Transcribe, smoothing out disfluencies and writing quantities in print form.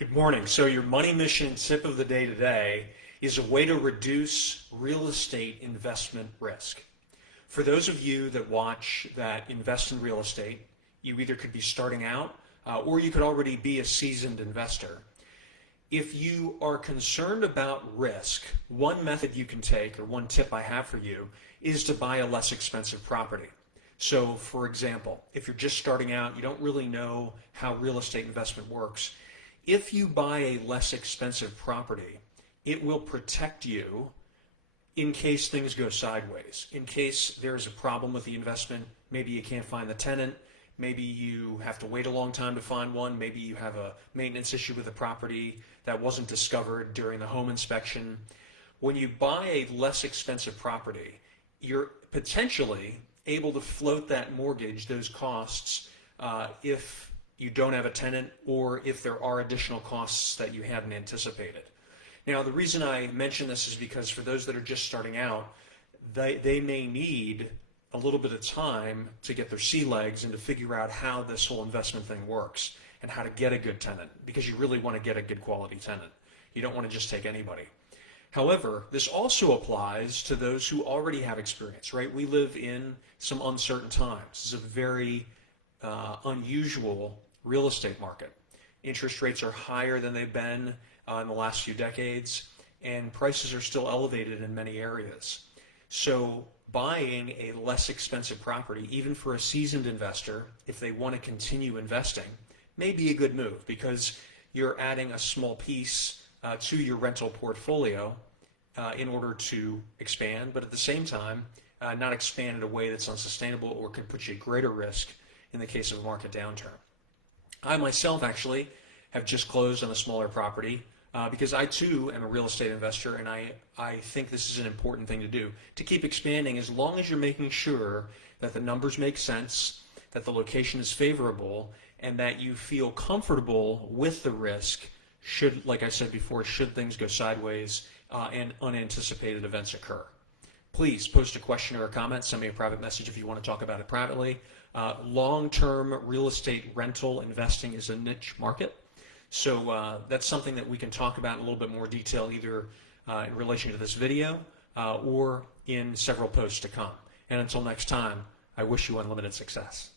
Good morning. So your money mission tip of the day today is a way to reduce real estate investment risk. For those of you that watch that invest in real estate, you either could be starting out or you could already be a seasoned investor. If you are concerned about risk, one method you can take, or one tip I have for you, is to buy a less expensive property. So for example, if you're just starting out, you don't really know how real estate investment works, if you buy a less expensive property, it will protect you in case things go sideways. In case there's a problem with the investment, maybe you can't find the tenant, maybe you have to wait a long time to find one, maybe you have a maintenance issue with the property that wasn't discovered during the home inspection. When you buy a less expensive property, you're potentially able to float that mortgage, those costs, if you don't have a tenant or if there are additional costs that you hadn't anticipated. Now, the reason I mention this is because for those that are just starting out, they may need a little bit of time to get their sea legs and to figure out how this whole investment thing works and how to get a good tenant, because you really want to get a good quality tenant. You don't want to just take anybody. However, this also applies to those who already have experience, right? We live in some uncertain times. This is a very unusual real estate market. Interest rates are higher than they've been in the last few decades, and prices are still elevated in many areas. So buying a less expensive property, even for a seasoned investor, if they want to continue investing, may be a good move, because you're adding a small piece to your rental portfolio in order to expand, but at the same time, not expand in a way that's unsustainable or could put you at greater risk in the case of a market downturn. I myself actually have just closed on a smaller property because I too am a real estate investor, and I think this is an important thing to do, to keep expanding as long as you're making sure that the numbers make sense, that the location is favorable, and that you feel comfortable with the risk should, like I said before, should things go sideways and unanticipated events occur. Please post a question or a comment, send me a private message if you want to talk about it privately. Long-term real estate rental investing is a niche market, so that's something that we can talk about in a little bit more detail, either in relation to this video or in several posts to come. And until next time, I wish you unlimited success.